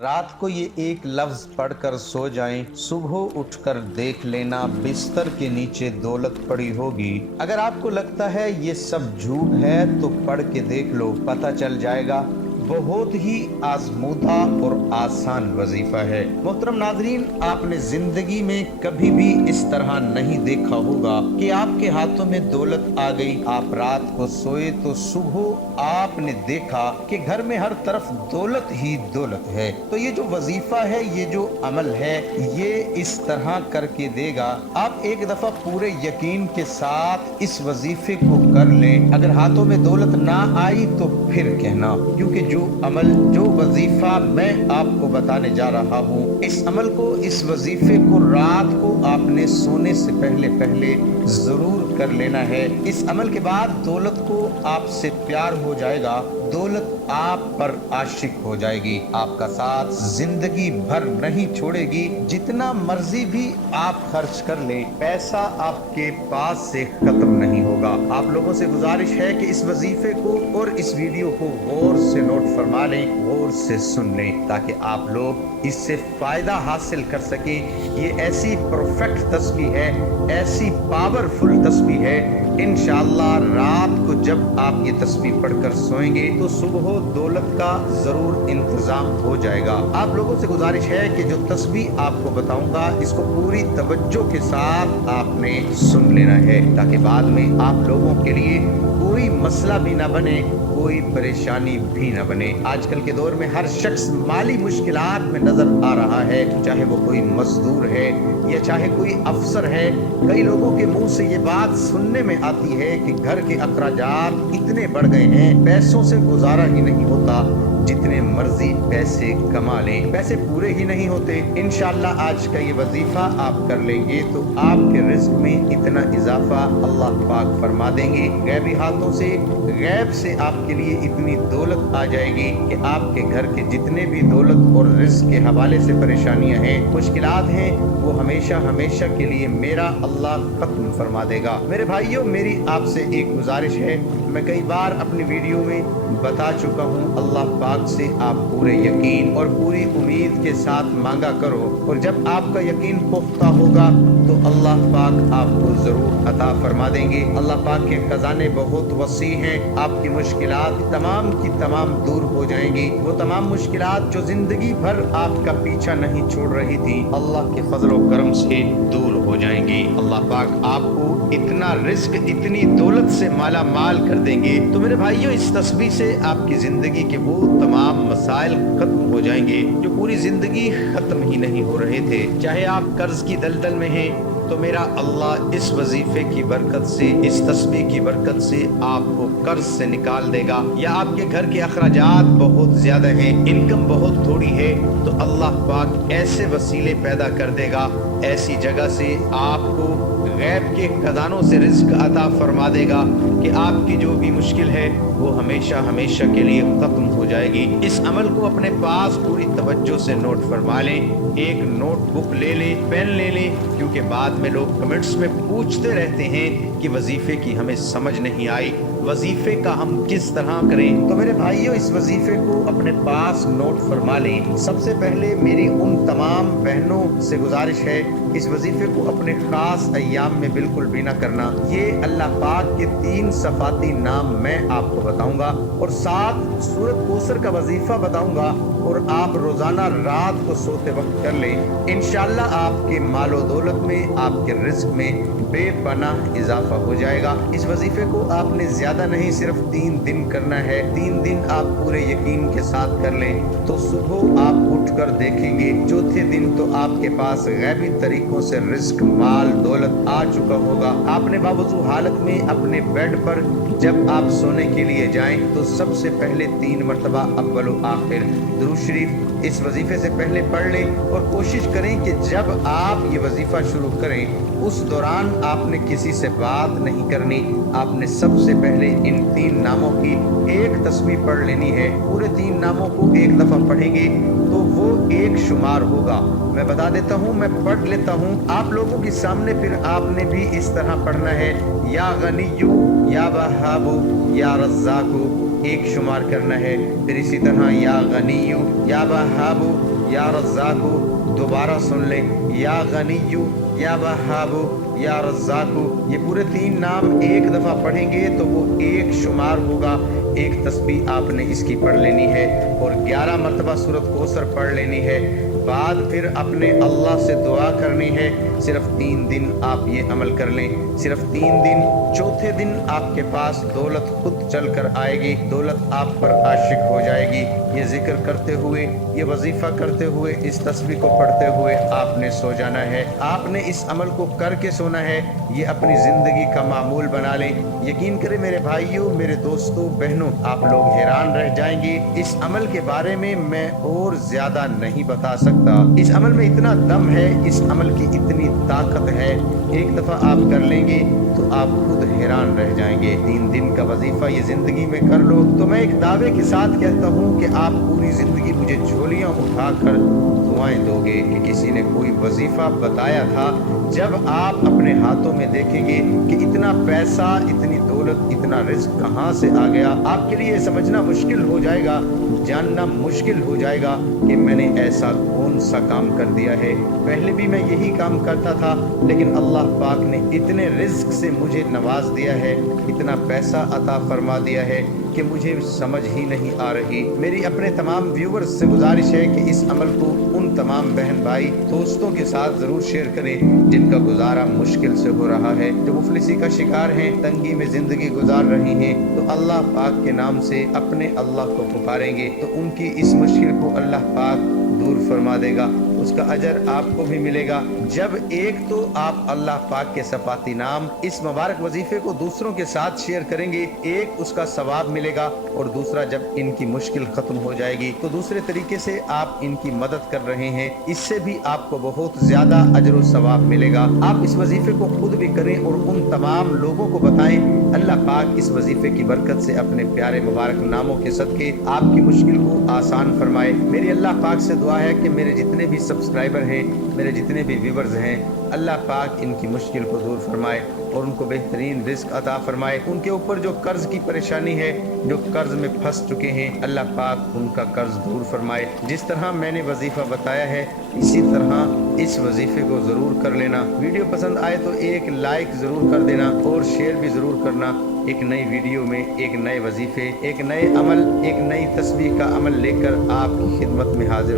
रात को ये एक लफ्ज पढ़कर सो जाएं, सुबह उठकर देख लेना बिस्तर के नीचे दौलत पड़ी होगी। अगर आपको लगता है ये सब झूठ है तो पढ़ के देख लो, पता चल जाएगा। बहुत ही आजमूदा और आसान वजीफा है। मोहतरम नाजरीन, आपने जिंदगी में कभी भी इस तरह नहीं देखा होगा कि आपके हाथों में दौलत आ गई, आप रात को सोए तो सुबह आपने देखा कि घर में हर तरफ दौलत ही दौलत है। तो ये जो वजीफा है, ये जो अमल है, ये इस तरह करके देगा। आप एक दफा पूरे यकीन के साथ इस वजीफे को कर लें। अगर हाथों में दौलत ना आई तो फिर कहना, क्योंकि जो अमल, जो वजीफा मैं आपको बताने जा रहा हूँ, इस अमल को, इस वजीफे को रात को आपने सोने से पहले पहले जरूर कर लेना है। इस अमल के बाद दौलत को आपसे प्यार हो जाएगा, दौलत आप पर आशिक हो जाएगी, आपका साथ जिंदगी भर नहीं छोड़ेगी। जितना मर्जी भी आप खर्च कर ले, पैसा आपके पास से खत्म नहीं होगा। आप लोगों से गुजारिश है कि इस वजीफे को और इस वीडियो को गौर से नोट फरमा लें, गौर से सुन लें, ताकि आप लोग इससे फायदा हासिल कर सकें। ये ऐसी परफेक्ट तस्बीह है, ऐसी पावरफुल तस्बीह है। इंशाअल्लाह रात को जब आप ये तस्बीह पढ़कर सोएंगे तो सुबह दौलत का जरूर इंतजाम हो जाएगा। आप लोगों से गुजारिश है कि जो तस्बीह आपको बताऊंगा, इसको पूरी तवज्जो के साथ आपने सुन लेना है, ताकि बाद में आप लोगों के लिए कोई मसला भी ना बने, कोई परेशानी भी न बने। आजकल के दौर में हर शख्स माली मुश्किलात में नजर आ रहा है, चाहे वो कोई मजदूर है या चाहे कोई अफसर है। कई लोगों के मुंह से ये बात सुनने में आती है कि घर के अखराजात इतने बढ़ गए हैं, पैसों से गुजारा ही नहीं होता, जितने मर्जी पैसे कमा लें, पैसे पूरे ही नहीं होते। इंशाअल्लाह आज का ये वजीफा आप कर लेंगे तो आपके रिज्क में इतना इजाफा अल्लाह पाक फरमा देंगे। गैबी हाथों से, गैब से आपके लिए इतनी दौलत आ जाएगी कि आपके घर के जितने भी दौलत और रिज्क के हवाले से परेशानियां हैं, मुश्किलात हैं, वो हमेशा हमेशा के लिए मेरा अल्लाह खत्म फरमा देगा। मेरे भाइयों, मेरी आपसे एक गुजारिश है, मैं कई बार अपनी वीडियो में बता चुका हूँ, अल्लाह पाक से आप पूरे यकीन और पूरी उम्मीद के साथ मांगा करो, और जब आपका यकीन पुख्ता होगा तो अल्लाह पाक आपको जरूर अता फरमा देंगे। अल्लाह पाक के खजाने बहुत वसी हैं, आपकी मुश्किलात तमाम की तमाम दूर हो जाएंगी। वो तमाम मुश्किलात जो जिंदगी भर आपका पीछा नहीं छोड़ रही थी, अल्लाह के फजल और करम से दूर हो जाएंगी। अल्लाह पाक आपको इतना रिस्क, इतनी दौलत से माला माल कर देंगे। तो मेरे भाइयों, इस तस्बीह से आपकी जिंदगी के वो तमाम मसाइल खत्म हो जाएंगे जो पूरी जिंदगी खत्म ही नहीं हो रहे थे। चाहे आप कर्ज की दलदल में हैं, तो मेरा अल्लाह इस वजीफे की बरकत से, इस तस्बीह की बरकत से आपको कर्ज से निकाल देगा। या आपके घर के अखराजात बहुत ज्यादा हैं, इनकम बहुत थोड़ी है, तो अल्लाह पाक ऐसे वसीले पैदा कर देगा, ऐसी जगह से आपको गैब के खजानों से रिज्क अता फरमा देगा कि आपकी जो भी मुश्किल है वो हमेशा हमेशा के लिए खत्म हो जाएगी। इस अमल को अपने पास पूरी तवज्जो से नोट फरमा लें, एक नोटबुक ले लें, पेन ले लें, क्योंकि बाद में लोग कमेंट्स में पूछते रहते हैं कि वजीफे की हमें समझ नहीं आई, वजीफे का हम किस तरह करें। तो मेरे भाइयों, इस वजीफे को अपने पास नोट फरमा लें। सबसे पहले मेरी उन तमाम बहनों से गुजारिश है, इस वजीफे को अपने खास अय्याम में बिल्कुल भी ना करना। ये अल्लाह पाक के 3 सफाती नाम मैं आपको बताऊंगा और 7 सूरत कौसर का वजीफा बताऊंगा, और आप रोजाना रात को सोते वक्त कर लें। इंशाअल्लाह आपके मालो दौलत में, आपके रिज्क में बेपनाह इजाफा हो जाएगा। इस वजीफे को आपने ज्यादा नहीं, सिर्फ 3 दिन करना है। 3 दिन आप पूरे यकीन के साथ कर लें तो सुबह आप उठकर देखेंगे, चौथे दिन तो आपके पास गैबी तरीकों से रिज्क, माल, दौलत आ चुका होगा। आपने बावजूद हालत में अपने बेड पर जब आप सोने के लिए जाएं तो सबसे पहले 3 मरतबा अव्वल आखिर दुरूद शरीफ इस वजीफे से पहले पढ़ लें, और कोशिश करें कि जब आप ये वजीफा शुरू करें उस दौरान आपने किसी से बात नहीं करनी। आपने सबसे पहले इन 3 नामों की एक तस्बीह पढ़ लेनी है। पूरे 3 नामों को एक दफा पढ़ेंगे तो वो एक शुमार होगा। मैं बता देता हूँ, मैं पढ़ लेता हूँ आप लोगों के सामने, फिर आपने भी इस तरह पढ़ना है। या गनियु, या वहाबु, या रज़्ज़ाकु, एक शुमार करना है। फिर इसी तरह या गनीयु, या वहाबु, या रज़्ज़ाकु, दोबारा सुन लें, या गनीयु, या वहाबु, या रज़्ज़ाकु। ये पूरे 3 नाम एक दफ़ा पढ़ेंगे तो वो एक शुमार होगा। एक तस्बीह आपने इसकी पढ़ लेनी है और 11 मरतबा सूरत कौसर पढ़ लेनी है। बाद फिर अपने अल्लाह से दुआ करनी है। सिर्फ 3 दिन आप ये अमल कर लें, सिर्फ 3 दिन। चौथे दिन आपके पास दौलत खुद चल कर आएगी, दौलत आप पर आशिक हो जाएगी। ये जिक्र करते हुए, ये वजीफा करते हुए, इस तस्बीह को पढ़ते हुए आपने सो जाना है। आपने इस अमल को करके सोना है। ये अपनी जिंदगी का मामूल बना लें। यकीन करें मेरे भाइयों, मेरे दोस्तों, बहनों, आप लोग हैरान रह जाएंगे। इस अमल के बारे में मैं और ज्यादा नहीं बता सकता। इस अमल में इतना दम है, इस अमल की इतनी ताकत है। एक दफा आप कर लेंगे तो आप खुद हैरान रह जाएंगे। 3 दिन का वजीफा ये जिंदगी में कर लो तो मैं एक दावे के साथ कहता हूँ कि आप पूरी जिंदगी मुझे झोलियां उठाकर दुआएं दोगे कि किसी ने कोई वजीफा बताया था। जब आप अपने हाथों में देखेंगे कि इतना पैसा, इतनी दौलत, इतना रिस्क कहाँ से आ गया, आपके लिए समझना मुश्किल हो जाएगा, जानना मुश्किल हो जाएगा कि मैंने ऐसा कौन सा काम कर दिया है। पहले भी मैं यही काम करता था, लेकिन अल्लाह पाक ने इतने रिस्क से मुझे नवाज दिया है, इतना पैसा अता फरमा दिया है कि मुझे समझ ही नहीं आ रही। मेरी अपने तमाम व्यूवर्स से गुजारिश है कि इस अमल को उन तमाम बहन भाई दोस्तों के साथ जरूर शेयर करें जिनका गुजारा मुश्किल से हो रहा है, जो मुफलिसी का शिकार हैं, तंगी में जिंदगी गुजार रही हैं। तो अल्लाह पाक के नाम से अपने अल्लाह को पुकारेंगे तो उनकी इस मुश्किल को अल्लाह पाक दूर फरमा देगा, उसका अजर आपको भी मिलेगा। जब एक तो आप अल्लाह पाक के सफाती नाम, इस मुबारक वजीफे को दूसरों के साथ शेयर करेंगे, एक उसका सवाब मिलेगा, और दूसरा जब इनकी मुश्किल खत्म हो जाएगी तो दूसरे तरीके से आप इनकी मदद कर रहे हैं, इससे भी आपको बहुत ज्यादा अजर व सवाब मिलेगा। आप इस वजीफे को खुद भी करें और उन तमाम लोगों को बताएं। अल्लाह पाक इस वजीफे की बरकत से अपने प्यारे मुबारक नामों के सदके आपकी मुश्किल को आसान फरमाए। मेरी अल्लाह पाक से दुआ है कि मेरे जितने भी सब्सक्राइबर हैं, मेरे जितने भी व्यूवर्स हैं, अल्लाह पाक इनकी मुश्किल को दूर फरमाए और उनको बेहतरीन रिस्क अता फरमाए। उनके ऊपर जो कर्ज की परेशानी है, जो कर्ज में फंस चुके हैं, अल्लाह पाक उनका कर्ज दूर फरमाए। जिस तरह मैंने वजीफा बताया है इसी तरह इस वजीफे को जरूर कर लेना। वीडियो पसंद आए तो एक लाइक जरूर कर देना और शेयर भी जरूर करना। एक नई वीडियो में एक नए वजीफे, एक नए अमल, एक नई तस्बीह का अमल लेकर आपकी खिदमत में हाजिर